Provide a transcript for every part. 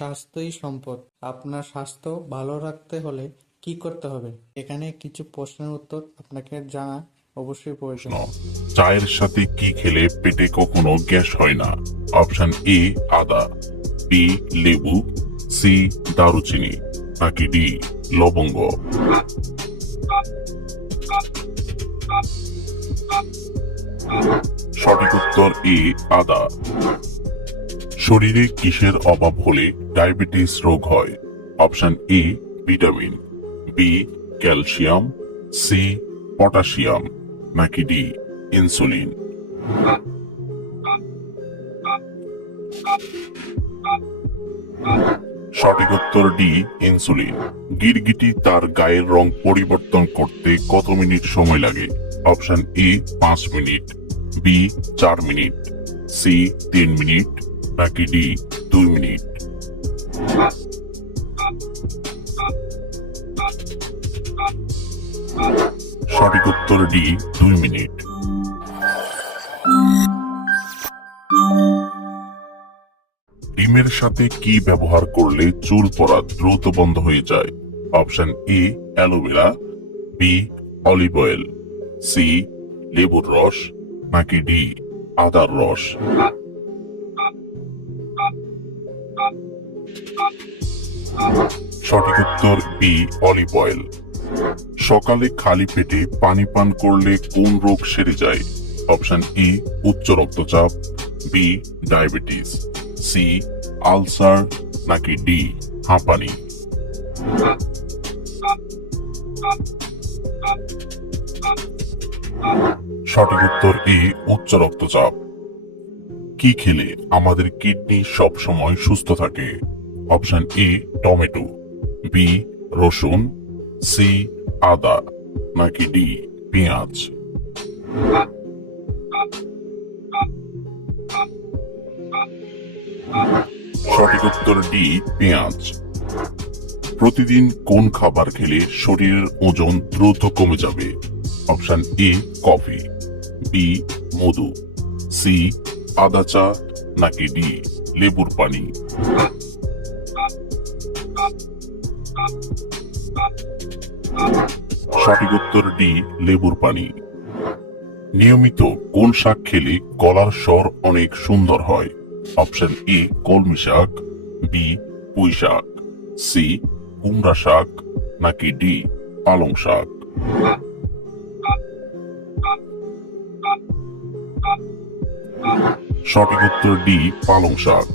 স্বাস্থ্যই সম্পদ। আপনার স্বাস্থ্য ভালো রাখতে হলে কি করতে হবে? এখানে কিছু প্রশ্নের উত্তর আপনাকে জানা অবশ্যই প্রয়োজন। চায়ের সাথে কি খেলে পেটে কখনো গ্যাস হয় না? অপশন এ, আদা। বি, লেবু। সি, দারুচিনি। নাকি ডি, লবঙ্গ? সঠিক উত্তর এ, আদা। শরীরে কিসের অভাব হলে ডায়াবেটিস রোগ হয়? Option A, vitamin, B, calcium, C, potassium, নাকি ডি, ইনসুলিন। সঠিক উত্তর ডি, ইনসুলিন। গিরগিটি তার গায়ের রং পরিবর্তন করতে কত মিনিট সময় লাগে? অপশন এ, পাঁচ মিনিট, বি, চার মিনিট, সি, তিন মিনিট নাকি ডি দুই মিনিট। সঠিক উত্তর ডি দুই মিনিট। ডিমের সাথে কি ব্যবহার করলে চুল পড়া দ্রুত বন্ধ হয়ে যায়? Option A, aloe vera, B, olive oil, C, লেবুর রস, নাকি ডি, আদার রস? সঠিক উত্তর বি অলিভ অয়েল সকালে খালি পেটে পানি পান করলে কোন রোগ সেরে যায়? অপশন এ উচ্চ রক্তচাপ। বি ডায়াবেটিস সি আলসার নাকি ডি হাঁপানি। সঠিক উত্তর এ উচ্চ রক্তচাপ। কি খেলে আমাদের কিডনি সব সময় সুস্থ থাকে? অপশন এ, টমেটো, বি, রসুন, সি, আদা, নাকি ডি, পেঁয়াজ। সঠিক উত্তর ডি, পেঁয়াজ। প্রতিদিন কোন খাবার খেলে শরীরের ওজন দ্রুত কমে যাবে? অপশন এ, কফি, বি, মধু, সি, আদা চা, নাকি ডি, লেবুর পানি। সঠিক উত্তর ডি, লেবুর পানি। নিয়মিত কোন শাক খেলে গলার স্বর অনেক সুন্দর হয়? অপশন এ, কলমি শাক, বি, পুঁই শাক, সি, কুমড়া শাক, নাকি ডি, পালং শাক। সঠিক উত্তর ডি, পালং শাক।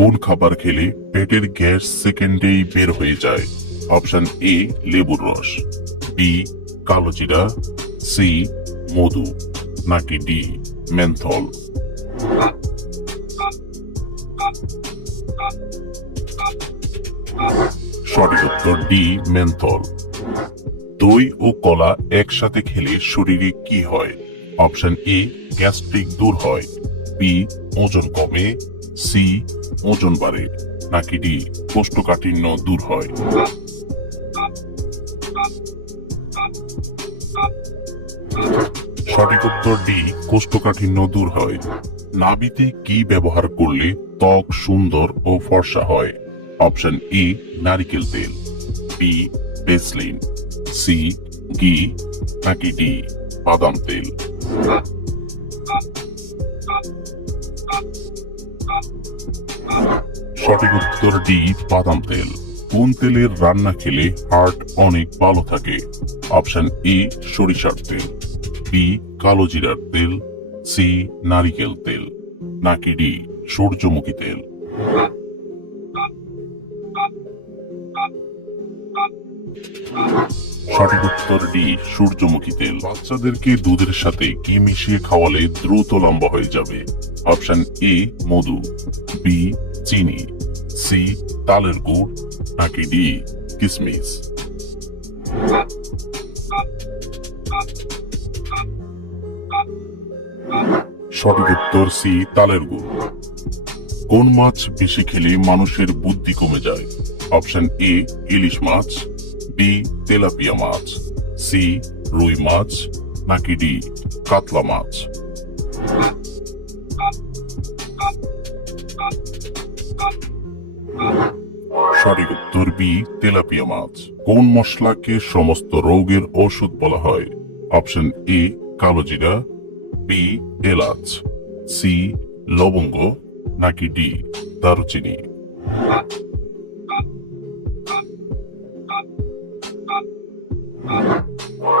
কোন খাবার খেলে পেটের গ্যাস সেকেন্ডেই বের হয়ে যায়। অপশন এ লেবুর রস। বি কালো জিরা। সি মধু। নাকি ডি মেন্থল। সঠিক উত্তর ডি মেন্থল। দই ও কলা একসাথে খেলে শরীরে কি হয়? অপশন এ গ্যাস্ট্রিক দূর হয়। বি ওজন কমে সি ওজন বাড়ে, নাকি ডি কোষ্ঠকাঠিন্য দূর হয়। সঠিক উত্তর ডি কোষ্ঠকাঠিন্য দূর হয়। নাবিতে কি ব্যবহার করলে ত্বক সুন্দর ও ফর্সা হয়? অপশন এ নারিকেল তেল বি বেসলিন সি ঘি, নাকি ডি বাদাম তেল। সঠিক উত্তর ডি, বাদাম তেল। কোন তেলের রান্না খেলে হার্ট অনেক ভালো থাকে? অপশন এ সরিষার তেল। বি কালো জিরার তেল। সি নারিকেল তেল। নাকি ডি সূর্যমুখী তেল? সঠিক উত্তর ডি, সূর্যমুখী তেল। বাচ্চাদেরকে দুধের সাথে কি মিশিয়ে খাওয়ালে দ্রুত লম্বা হয়ে যাবে? অপশন এ, মধু। বি, চিনি। সি, তালের গুড়। নাকি ডি, কিসমিস। সঠিক উত্তর সি, তালের গুড়। কোন মাছ বেশি খেলে মানুষের বুদ্ধি কমে যায়? অপশন এ, ইলিশ মাছ। বি তেলাপিয়া মাছ, সি রুই মাছ, নাকি ডি কাতলা মাছ? সঠিক উত্তর বি, তেলাপিয়া মাছ। কোন মশলাকে সমস্ত রোগের ঔষধ বলা হয়? অপশন এ, কালোজিরা, বি, এলাচ, সি, লবঙ্গ, নাকি ডি, দারুচিনি?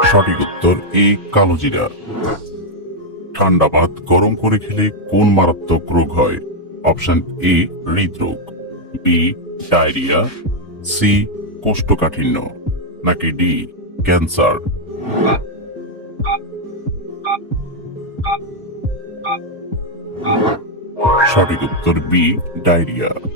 সঠিক উত্তর এ কালোজিরা। ঠান্ডা ভাত গরম করে খেলে কোন মারাত্মক রোগ হয়? অপশন এ, হৃদরোগ। B, diarrhoea. সি, কোষ্ঠকাঠিন্য। নাকি ডি, ক্যান্সার। সঠিক উত্তর বি, ডায়রিয়া।